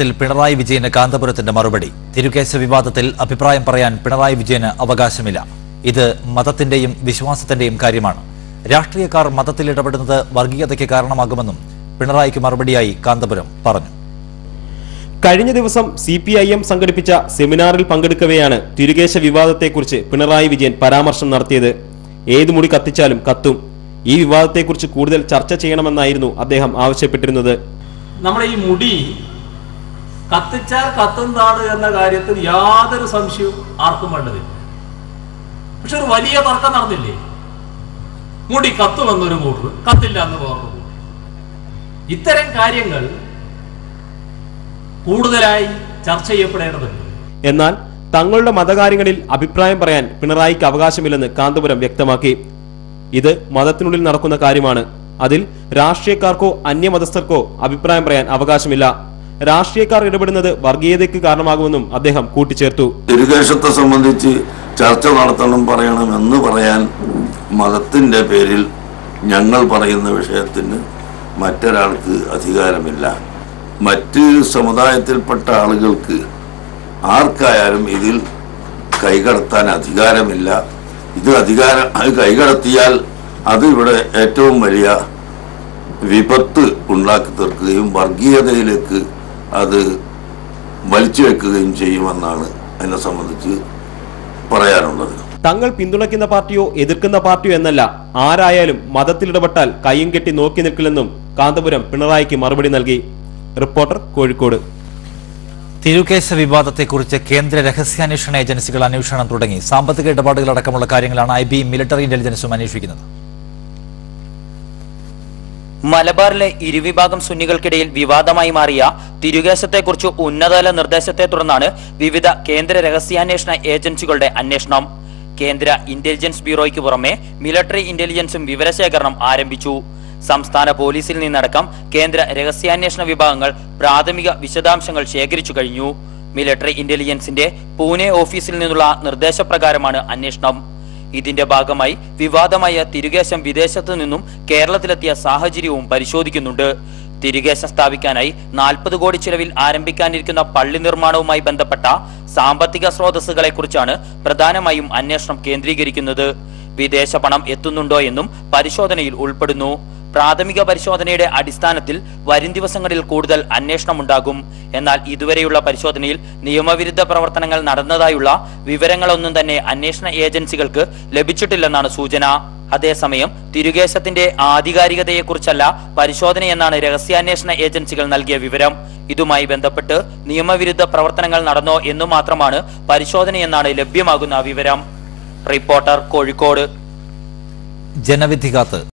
വിവാദത്തിൽ പിണറായി വിജയന് കാന്തപുരത്തിന്റെ മറുപടി. തിരുകേശ വിവാദത്തിൽ അഭിപ്രായം പറയാൻ പിണറായി വിജയന് അവകാശമില്ല. ഇത് മതത്തിന്റെയും വിശ്വാസത്തിന്റെയും കാര്യമാണ്. രാഷ്ട്രീയക്കാർ മതത്തിൽ ഇടപെടുന്നത് വർഗീയതയ്ക്ക് കാരണമാകുമെന്നും പിണറായിക്ക് മറുപടിയായി കാന്തപുരം പറഞ്ഞു. കഴിഞ്ഞ ദിവസം CPIM സംഘടിപ്പിച്ച സെമിനാറിൽ പങ്കെടുക്കവെയാണ് തിരുകേശ വിവാദത്തെക്കുറിച്ച് പിണറായി വിജയൻ പരാമർശം നടത്തിയത്. ഏത് മുടി കത്തിച്ചാലും കത്തും. ഈ വിവാദത്തെക്കുറിച്ച് കൂടുതൽ ചർച്ച ചെയ്യണമെന്നായിരുന്നു അദ്ദേഹം ആവശ്യപ്പെട്ടിരുന്നത്. നമ്മുടെ ഈ മുടി കത്തിച്ചാൽ കത്തുന്നതാണ് എന്ന കാര്യത്തിൽ യാതൊരു സംശയവും ആർക്കും വേണ്ടതില്ല. പക്ഷെ ഒരു വലിയ തർക്കം നടന്നില്ലേ? മുടി കത്തുമെന്നൊരു കൂട്ടർ, കത്തില്ല എന്ന് വേറൊരു കൂട്ടർ. ഇത്തരം കാര്യങ്ങൾ കൂടുതലായി ചർച്ച ചെയ്യപ്പെടേണ്ടതുണ്ട്. എന്നാൽ തങ്ങളുടെ മതകാര്യങ്ങളിൽ അഭിപ്രായം പറയാൻ പിണറായിക്ക് അവകാശമില്ലെന്ന് കാന്തപുരം വ്യക്തമാക്കി. ഇത് മതത്തിനുള്ളിൽ നടക്കുന്ന കാര്യമാണ്. അതിൽ രാഷ്ട്രീയക്കാർക്കോ അന്യമതസ്ഥർക്കോ അഭിപ്രായം പറയാൻ അവകാശമില്ല. രാഷ്ട്രീയക്കാർ ഇടപെടുന്നത് വർഗീയതയ്ക്ക് കാരണമാകുമെന്നും അദ്ദേഹം കൂട്ടിച്ചേർത്തു. തിരുകേശത്തെ സംബന്ധിച്ച് ചർച്ച നടത്തണം, പറയണമെന്ന് പറയാൻ മതത്തിന്റെ പേരിൽ ഞങ്ങൾ പറയുന്ന വിഷയത്തിന് മറ്റൊരാൾക്ക് അധികാരമില്ല. മറ്റ് സമുദായത്തിൽപ്പെട്ട ആളുകൾക്ക് ആർക്കായാലും ഇതിൽ കൈകടത്താൻ അധികാരമില്ല. ഇത് കൈകടത്തിയാൽ അത് ഇവിടെ ഏറ്റവും വലിയ വിപത്ത് ഉണ്ടാക്കി തീർക്കുകയും വർഗീയതയിലേക്ക് അത് വലിച്ചു വെക്കുകയും ചെയ്യുമെന്നാണ് എന്നെ സംബന്ധിച്ച് പറയാനുള്ളത്. തങ്ങൾ പിന്തുണയ്ക്കുന്ന പാർട്ടിയോ എതിർക്കുന്ന പാർട്ടിയോ എന്നല്ല, ആരായാലും മതത്തിലിടപെട്ടാൽ കയ്യും കെട്ടി നോക്കി നിൽക്കില്ലെന്നും കാന്തപുരം പിണറായിക്ക് മറുപടി നൽകി. റിപ്പോർട്ടർ, കോഴിക്കോട്. തിരുകേശ വിവാദത്തെക്കുറിച്ച് കേന്ദ്ര രഹസ്യാന്വേഷണ ഏജൻസികൾ അന്വേഷണം തുടങ്ങി. സാമ്പത്തിക ഇടപാടുകളടക്കമുള്ള കാര്യങ്ങളാണ് IB മിലിറ്ററി ഇന്റലിജൻസും അന്വേഷിക്കുന്നത്. മലബാറിലെ ഇരുവിഭാഗം സുന്നികൾക്കിടയിൽ വിവാദമായി മാറിയ തിരുകേശത്തെക്കുറിച്ച് ഉന്നതതല നിർദ്ദേശത്തെ തുടർന്നാണ് വിവിധ കേന്ദ്ര രഹസ്യാന്വേഷണ ഏജൻസികളുടെ അന്വേഷണം. കേന്ദ്ര ഇന്റലിജൻസ് ബ്യൂറോയ്ക്ക് പുറമെ മിലിറ്ററി ഇന്റലിജൻസും വിവരശേഖരണം ആരംഭിച്ചു. സംസ്ഥാന പോലീസിൽ നിന്നടക്കം കേന്ദ്ര രഹസ്യാന്വേഷണ വിഭാഗങ്ങൾ പ്രാഥമിക വിശദാംശങ്ങൾ ശേഖരിച്ചു കഴിഞ്ഞു. മിലിറ്ററി ഇന്റലിജൻസിന്റെ പൂനെ ഓഫീസിൽ നിന്നുള്ള നിർദ്ദേശപ്രകാരമാണ് അന്വേഷണം. ഇതിന്റെ ഭാഗമായി വിവാദമായ തിരുകേശം വിദേശത്തു നിന്നും കേരളത്തിലെത്തിയ സാഹചര്യവും പരിശോധിക്കുന്നുണ്ട്. തിരുകേശം സ്ഥാപിക്കാനായി 40 കോടി ചിലവിൽ ആരംഭിക്കാനിരിക്കുന്ന പള്ളി നിർമ്മാണവുമായി ബന്ധപ്പെട്ട സാമ്പത്തിക സ്രോതസ്സുകളെ കുറിച്ചാണ് പ്രധാനമായും അന്വേഷണം കേന്ദ്രീകരിക്കുന്നത്. വിദേശ പണം എത്തുന്നുണ്ടോ എന്നും പരിശോധനയിൽ ഉൾപ്പെടുന്നു. പ്രാഥമിക പരിശോധനയുടെ അടിസ്ഥാനത്തിൽ വരും ദിവസങ്ങളിൽ കൂടുതൽ അന്വേഷണമുണ്ടാകും. എന്നാൽ ഇതുവരെയുള്ള പരിശോധനയിൽ നിയമവിരുദ്ധ പ്രവർത്തനങ്ങൾ നടന്നതായുള്ള വിവരങ്ങളൊന്നും തന്നെ അന്വേഷണ ഏജൻസികൾക്ക് ലഭിച്ചിട്ടില്ലെന്നാണ് സൂചന. അതേസമയം തിരുകേശത്തിന്റെ ആധികാരികതയെക്കുറിച്ചല്ല പരിശോധനയെന്നാണ് രഹസ്യാന്വേഷണ ഏജൻസികൾ നൽകിയ വിവരം. ഇതുമായി ബന്ധപ്പെട്ട് നിയമവിരുദ്ധ പ്രവർത്തനങ്ങൾ നടന്നോ എന്നു മാത്രമാണ് പരിശോധനയെന്നാണ് ലഭ്യമാകുന്ന വിവരം. റിപ്പോർട്ടർ, കോഴിക്കോട്. ജനവിധി കാത്ത്